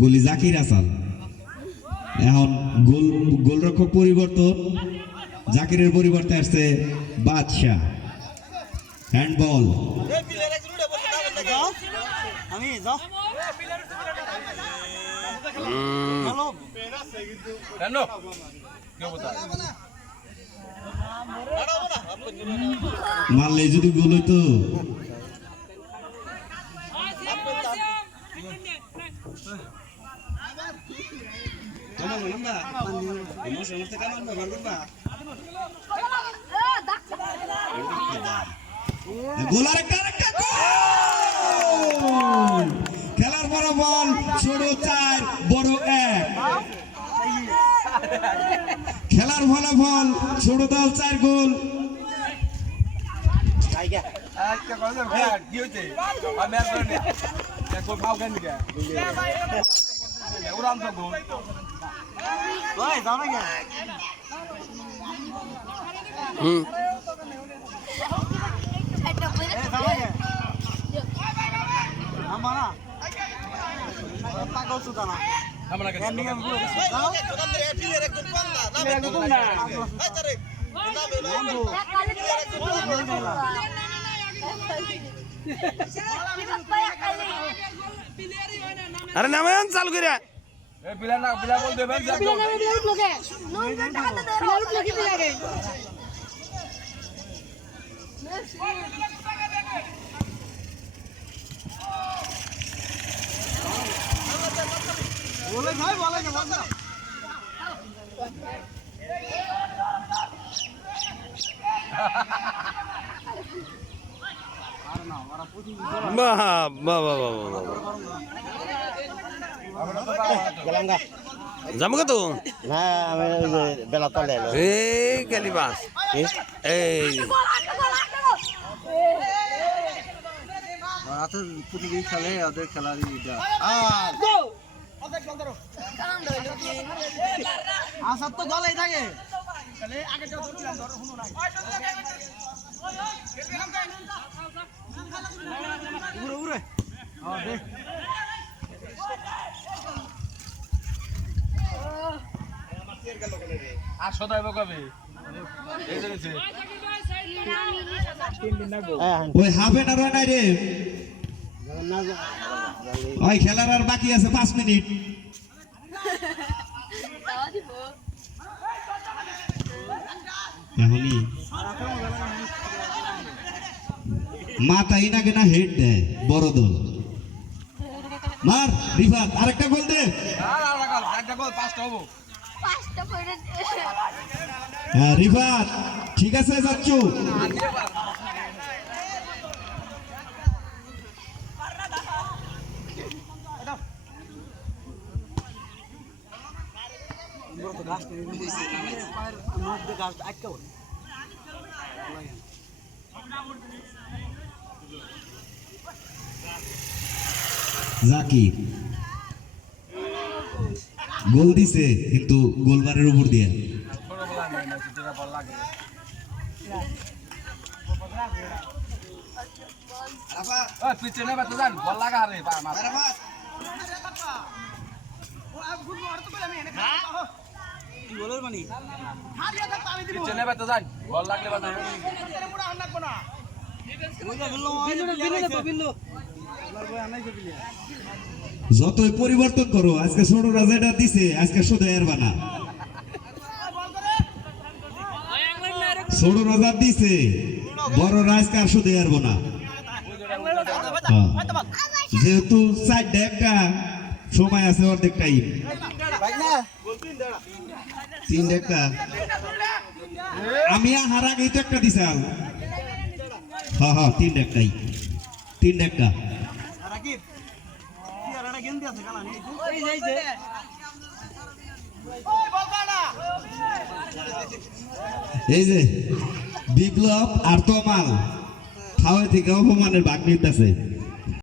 গোলি জাকির হাসান। এখন গোলরক্ষক পরিবর্তন, জাকিরের পরিবর্তে আসছে বাদশা। হ্যান্ডবল। মারলে যদি গোল হইতো। খেলার বড় বল, ছোট 4 বড় 1। খেলার ফলাফল ছোট দল 4 গোল। আরে নামেন চালু করে যাবো তো না আমি বেলা তলে এই কালিবাস এই প্রতিদিন খেলে ওদের খেলার আসার তো দলেই থাকে উড়ে আর সদাইব কবে ওই হাফে না রয় নাই রে। ওই খেলার আর বাকি আছে 5 মিনিট। এখনই মাথায় না কেনা হেড দেয় বড় দল। মার রিফাত আরেকটা গোল দে। একটা গোল 5টা হবো। হ্যাঁ রিফাত ঠিক আছে যাচ্ছু। জাকির গোল দিছে কিন্তু গোলবারের উপর দিয়ে পিছনে বাচ্চা যান বল লাগা রে পিছনে বাচ্চা যান বল লাগলে যতই পরিবর্তন করো আজকে ছোট রাজাটা দিছে আজকে শুধু এরবা না। ছোট রাজা দিছে বড় রাজকে আর শুধু এরবো না। যেহেতু 4টা একটা সময় আছে অর্ধেক টাইম 3 একটা আমি হার আগেই তো একটা দিছাল। হ্যাঁ হ্যাঁ 3 একটাই 3 একটা এই যে বিপ্লব আর তমাল খাওয়া থেকে অপমানের ভাগ নিতেছে।